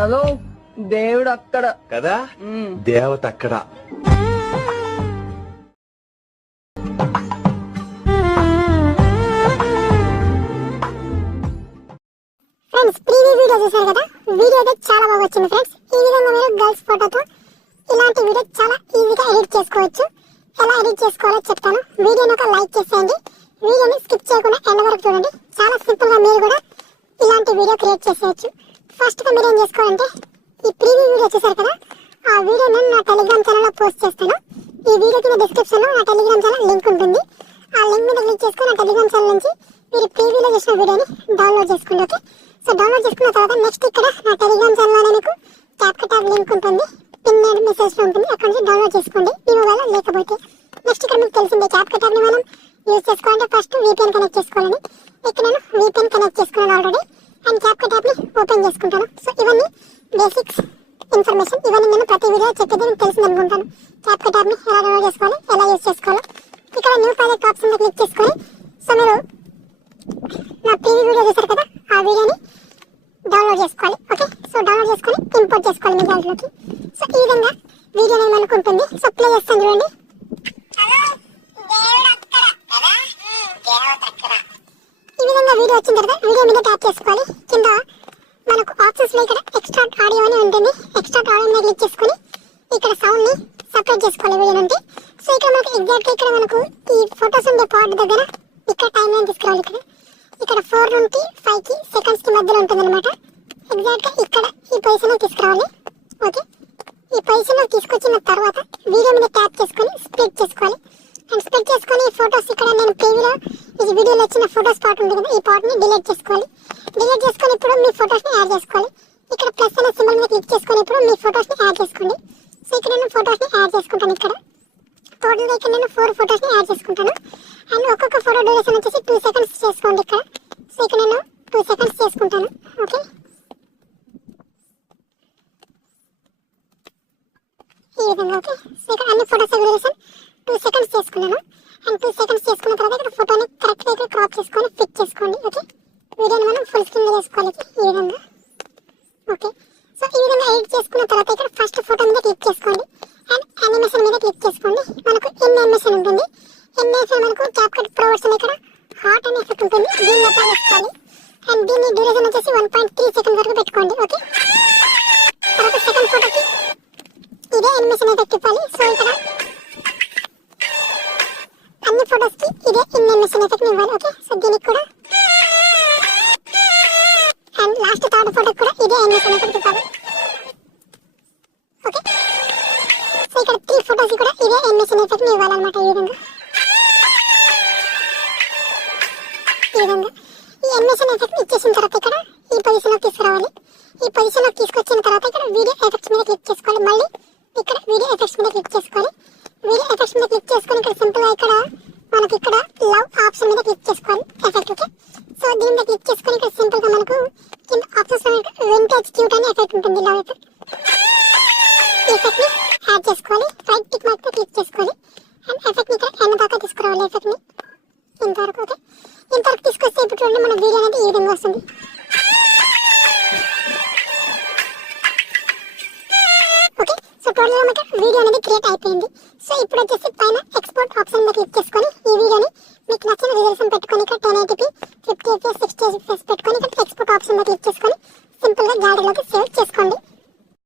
Hello, దేవుడు అక్కడ కదా, దేవత అక్కడ. ఫ్రెండ్స్, ప్రీవియస్ వీడియో చూసారు కదా. వీడియో అయితే చాలా బాగా వచ్చింది ఫ్రెండ్స్. ఈ విధంగా మీరు గర్ల్స్ ఫోటోతో ఇలాంటి వీడియో చాలా ఈజీగా ఎడిట్ చేసుకోవచ్చు. ఎలా ఎడిట్ చేసుకోవాలో చెప్తాను. వీడియోని ఒక లైక్ చేసేయండి. వీడియోని స్కిప్ చేయకుండా ఎండ్ వరకు చూడండి. చాలా సింపుల్ గా మీరు కూడా ఇలాంటి వీడియో క్రియేట్ చేసేయచ్చు. ఫస్ట్ గా మీరు ఏం చేసుకోవాలంటే, ఈ ప్రీవియస్ వీడియో చూసారు కదా, ఆ వీడియోని నా టెలిగ్రామ్ ఛానల్ లో పోస్ట్ చేస్తాను. ఈ వీడియో కింద డిస్క్రిప్షన్ లో నా టెలిగ్రామ్ ఛానల్ లింక్ ఉంటుంది. ఆ లింక్ మీద క్లిక్ చేసుకుని నా టెలిగ్రామ్ ఛానల్ నుంచి మీరు ప్రీవియస్ లో చూసిన వీడియోని డౌన్లోడ్ చేసుకోండి. ఓకే, సో డౌన్లోడ్ చేసుకున్న తర్వాత నెక్స్ట్ ఇక్కడ నా టెలిగ్రామ్ ఛానల్ లో మీకు క్యాప్కట్ యాప్ లింక్ ఉంటుంది. పిన్ మెసేజ్ లో ఉంటుంది. అక్కడ నుంచి డౌన్లోడ్ చేసుకోండి మీ మొబైల్ లో. లేకపోతే నెక్స్ట్ ఇక్కడ మీకు తెలిసిందే, క్యాప్కట్ యాప్ ని మనం యూజ్ చేసుకోవాలంటే ఫస్ట్ VPN కనెక్ట్ చేసుకోవాలని. ఇక్కడ నేను VPN కనెక్ట్ చేసుకున్నాను ఆల్రెడీ. అండ్ క్యాప్కట్ యాప్ ని ఓపెన్ చేసుకుంటాను. సో ఇవన్నీ బేసిక్స్ ఇన్ఫర్మేషన్. ఇవన్నీ నేను ప్రతి వీడియో చెప్పేది మీకు తెలిసింది అనుకుంటాను. క్యాప్కట్ యాప్ ని ఎలా డౌన్లోడ్ చేసుకోవాలి, ఎలా యూజ్ చేసుకోవాలో. ఇక్కడ న్యూ ప్రాజెక్ట్ ఆప్షన్ మీద క్లిక్ చేసుకొని, సో మీరు నా ప్రీవియస్ వీడియో చూసారు కదా, ఆ వీడియోని డౌన్లోడ్ చేసుకోవాలి. ఓకే, సో డౌన్లోడ్ చేసుకొని ఇంపోర్ట్ చేసుకోవాలి మీ దాంట్లోకి. సో ఈ విధంగా వీడియో నేమ్ అనుకుంటుంది. సో ప్లే చేస్తాను చూడండి. ఈ విధంగా వీడియో వచ్చిన తర్వాత వీడియో మీద ట్యాప్ చేసుకోవాలి. కింద మనకు ఆప్షన్స్ లో ఇక్కడ ఎక్స్ట్రాక్ట్ ఆడియో అని ఉంటుంది. ఎక్స్ట్రాక్ట్ ఆడియో మీద క్లిక్ చేసుకొని ఇక్కడ సౌండ్ ని సపరేట్ చేసుకోవాలి వీడియో నుండి. సో ఇక్కడ మనకు ఎగ్జాక్ట్ ఇక్కడ మనకు ఈ ఫొటోస్ ఉండే పార్ట్ దగ్గర ఇక్కడ టైం లైన్ తీసుకురావాలి. ఇక్కడ 4 నుండి 5 సెకండ్స్ కి మధ్యలో ఉంటుంది అనమాట. ఎగ్జాక్ట్ గా ఇక్కడ ఈ పొజిషన్ లో తీసుకురావాలి. ఓకే, ఈ పొజిషన్ లో తీసుకొచ్చిన తర్వాత వీడియో మీద ట్యాప్ చేసుకొని స్ప్లిట్ చేసుకోవాలి. అండ్ స్ప్లిట్ చేసుకొని ఈ ఫొటోస్ ఇక్కడ నేను ప్రీవియస్ ఈ వీడియోలో వచ్చిన ఫొటోస్ పార్ట్ ఉంది కదా, ఈ పార్ట్ ని డిలీట్ చేసుకోవాలి. డిలీట్ చేసుకొని ఇప్పుడు మీ ఫొటోస్ ని యాడ్ చేసుకోవాలి. ఇక్కడ ప్లస్ అనే సింబల్ మీద క్లిక్ చేసుకొని ఇప్పుడు మీ ఫొటోస్ ని యాడ్ చేసుకోండి. సో ఇక్కడ నేను ఫొటోస్ ని యాడ్ చేసుకుంటాను. ఇక్కడ టోటల్ గా ఇక్కడ నేను 4 ఫొటోస్ ని యాడ్ చేసుకుంటాను. అండ్ ఒక్కొక్క ఫోటో డ్యూరేషన్ వచ్చేసి 2 సెకండ్స్ చేసుకోండి ఇక్కడ. సో ఇక్కడ నేను 2 సెకండ్స్ చేసుకుంటాను. ఓకే, ఈ విధంగా. ఓకే, సో ఇక్కడ అన్ని ఫొటోస్ డ్యూరేషన్ 2 సెకండ్స్ చేసుకున్నాను. అండ్ 2 సెకండ్స్ చేసుకున్న తర్వాత ఇక్కడ ఫోటోని కరెక్ట్ గా క్రాప్ చేసుకొని ఫిట్ చేసుకోండి. ఓకే, వీడియోని మనం ఫుల్ స్క్రీన్ లో చేసుకోవాలి ఈ విధంగా. ఓకే, సో ఈ విధంగా ఎడిట్ చేసుకున్న తర్వాత ఇక్కడ ఫస్ట్ ఫోటో మీద క్లిక్ చేసుకోండి. అండ్ యానిమేషన్ మీద క్లిక్ చేసుకోండి. మనకు ఇన్ యానిమేషన్ ఉంటుంది. యానిమేషన్ మనకు క్యాప్కట్ ప్రో వర్షన్ ఇక్కడ హాట్ అనే ఎఫెక్ట్ ఉంటుంది. దీన్ని అప్లై చేసుకోవాలి. అండ్ దీని డ్యూరేషన్ వచ్చేసి 1.3 సెకండ్ వరకు పెట్టుకోండి. ఓకే, తర్వాత సెకండ్ ఫోటోకి ఇదే యానిమేషన్ ఎఫెక్ట్ ఇవ్వాలి. సో ఇక్కడ అన్ని ఫోటోస్ కి ఇదే ఇన్ యానిమేషన్ ఎఫెక్ట్ ఇవ్వాలి. ఓకే, సో దీనికి కూడా అండ్ లాస్ట్ థర్డ్ ఫోటోకి కూడా ఇదే యానిమేషన్ ఎఫెక్ట్ ఇవ్వాలి. ఓకే, సో ఇక్కడ 3 ఫోటోస్ కూడా ఇదే యానిమేషన్ ఎఫెక్ట్ ఇవ్వాలన్నమాట. ఈ విధంగా ఈ యానిమేషన్ ఎఫెక్ట్ ఇచ్చేసిన తర్వాత ఇక్కడ ఈ పొజిషన్ లో తీసుకురావాలి. ఈ పొజిషన్ లో తీసుకొచ్చిన తర్వాత ఇక్కడ వీడియో ఎఫెక్ట్స్ మీద క్లిక్ చేసుకోవాలి. మళ్ళీ ఇక్కడ వీడియో ఎఫెక్ట్స్ మీద క్లిక్ చేసుకోవాలి. వీడియో ఎఫెక్ట్స్ మీద క్లిక్ చేసుకొని ఇక్కడ సింపుల్ గా ఇక్కడ మనకి ఇక్కడ లవ్ ఆప్షన్ మీద క్లిక్ చేసుకోవాలి ఎఫెక్ట్. ఓకే, సో దీని మీద క్లిక్ చేసుకొని ఇక్కడ సింపుల్ గా మనకు కింద ఆప్షన్స్ లో వింటేజ్ క్యూట్ అనే ఎఫెక్ట్ ఉంటుంది. లవ్ ఎఫెక్ట్, ఈ ఎఫెక్ట్ ని యాడ్ చేసుకోవాలి. రైట్ టిక్ మార్క్ క్లిక్ చేసుకోవాలి. అండ్ ఎఫెక్ట్ ని ఇక్కడ ఎండ్ దాకా తీసుకురావాలి. ఎఫెక్ట్ ని ఇంతవరకు. ఓకే, ఇంతవరకు తీసుకొస్తే ఇప్పుడు చూడండి మన వీడియో అనేది ఈ విధంగా వస్తుంది. ఓకే, సో టోటల్ గా మనకి వీడియో అనేది క్రియేట్ అయిపోయింది. సో ఇప్పుడు వచ్చేసి పైన ఎక్స్పోర్ట్ ఆప్షన్ మీద క్లిక్ చేసుకొని ఈ వీడియోని మీకు నచ్చిన రిజల్యూషన్ పెట్టుకొని ఇక్కడ 1080p 50fps 60fps పెట్టుకొని ఇక్కడ ఎక్స్పోర్ట్ ఆప్షన్ మీద క్లిక్ చేసుకొని సింపుల్ గా గ్యాలరీలోకి సేవ్ చేసుకోండి.